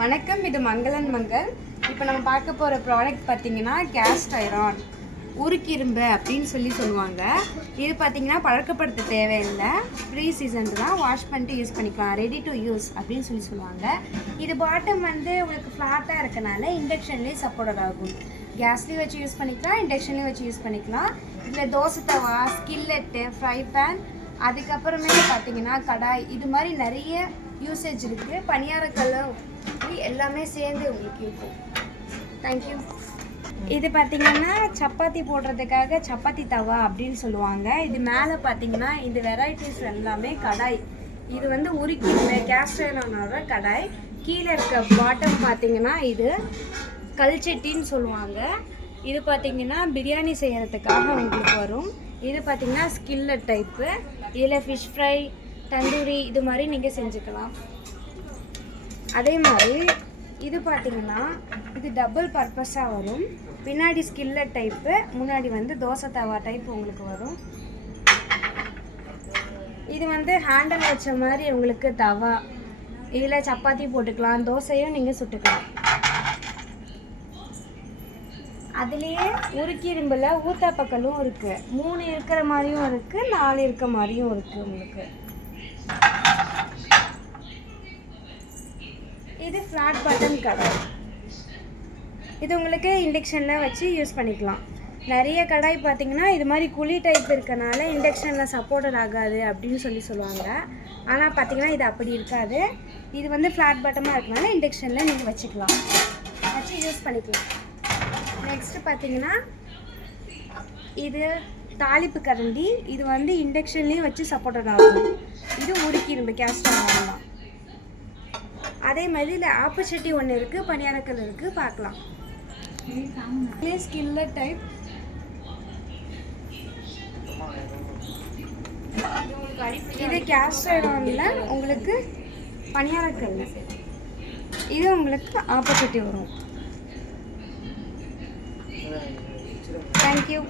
வணக்கம், இது மங்களன் மங்கள். இப்போ நம்ம பார்க்க போகிற ப்ராடக்ட் பார்த்தீங்கன்னா கேஸ்ட் ஐரான் உருக்கிரும்பு அப்படின்னு சொல்லுவாங்க. இது பார்த்தீங்கன்னா பழக்கப்படுத்த தேவையில்லை, ப்ரீ சீசன் தான், வாஷ் பண்ணிட்டு யூஸ் பண்ணிக்கலாம், ரெடி டு யூஸ் அப்படின்னு சொல்லுவாங்க. இது பாட்டம் வந்து உங்களுக்கு ஃப்ளாட்டாக இருக்கனால இண்டக்ஷன்லேயே சப்போர்ட் ஆகும். கேஸ்லேயும் வச்சு யூஸ் பண்ணிக்கலாம், இண்டக்ஷன்லேயும் வச்சு யூஸ் பண்ணிக்கலாம். இதில் தோசை தவா, ஸ்கில்லெட்டு, ஃப்ரை பேன், அதுக்கப்புறமே பார்த்தீங்கன்னா கடாய், இது மாதிரி நிறைய யூசேஜ் இருக்குது. பணியாரக்கல் எல்லாமே சேர்ந்து உங்களுக்கு இருக்கும். தேங்க்யூ. இது பார்த்தீங்கன்னா சப்பாத்தி போடுறதுக்காக சப்பாத்தி தவா அப்படின்னு சொல்லுவாங்க. இது மேலே பார்த்தீங்கன்னா இந்த வெரைட்டிஸ் எல்லாமே கடாய். இது வந்து உருக்கி கேஸ்ட் ஐரனோட கடாய். கீழே இருக்க பாட்டம் பார்த்தீங்கன்னா இது கல்சட்டின்னு சொல்லுவாங்க. இது பார்த்தீங்கன்னா பிரியாணி செய்கிறதுக்காக உங்களுக்கு வரும். இது பார்த்தீங்கன்னா ஸ்கில்லட் டைப்பு. இதில் ஃபிஷ் ஃப்ரை, தந்தூரி இது மாதிரி நீங்கள் செஞ்சுக்கலாம். அதே மாதிரி இது பார்த்தீங்கன்னா இது டபுள் பர்பஸாக வரும். பின்னாடி ஸ்கில்லட் டைப்பு, முன்னாடி வந்து தோசை தவா டைப் உங்களுக்கு வரும். இது வந்து ஹேண்டில் வச்ச மாதிரி உங்களுக்கு தவா. இதில் சப்பாத்தி போட்டுக்கலாம், தோசையும் நீங்கள் சுட்டுக்கலாம். அதுலேயே உருக்கி இரும்பில் ஊத்தாப்பக்கல்லும் இருக்குது. 3 இருக்கிற மாதிரியும் இருக்குது, 4 இருக்க மாதிரியும் இருக்குது உங்களுக்கு. இது ஃப்ளாட் பட்டன் கடாய். இது உங்களுக்கு இண்டக்ஷனில் வச்சு யூஸ் பண்ணிக்கலாம். நிறைய கடாய் பார்த்தீங்கன்னா இது மாதிரி குழி டைப் இருக்கனால இண்டக்ஷனில் சப்போர்ட்டட் ஆகாது அப்படின்னு சொல்லுவாங்க. ஆனால் பார்த்தீங்கன்னா இது அப்படி இருக்காது. இது வந்து ஃப்ளாட் பட்டமாக இருக்கனால இண்டக்ஷனில் நீங்கள் வச்சுக்கலாம், வச்சு யூஸ் பண்ணிக்கலாம். நெக்ஸ்ட்டு பார்த்தீங்கன்னா இது தாளிப்பு கரண்டி. இது வந்து இண்டக்ஷன்லேயும் வச்சு சப்போர்ட்டட் ஆகும். இது உருக்கி இரும்பு கேஸ்ட் ஐரன் தான். அதே மாதிரி இதில் ஆப்போசிட்டி ஒன்று இருக்குது, பணியாரக்கல் இருக்குது, பார்க்கலாம். Skillet type. இது கேஸ்ட் ஐரனில் உங்களுக்கு பணியாரக்கல். இது உங்களுக்கு ஆப்போசிட்டி வரும். தேங்க்யூ.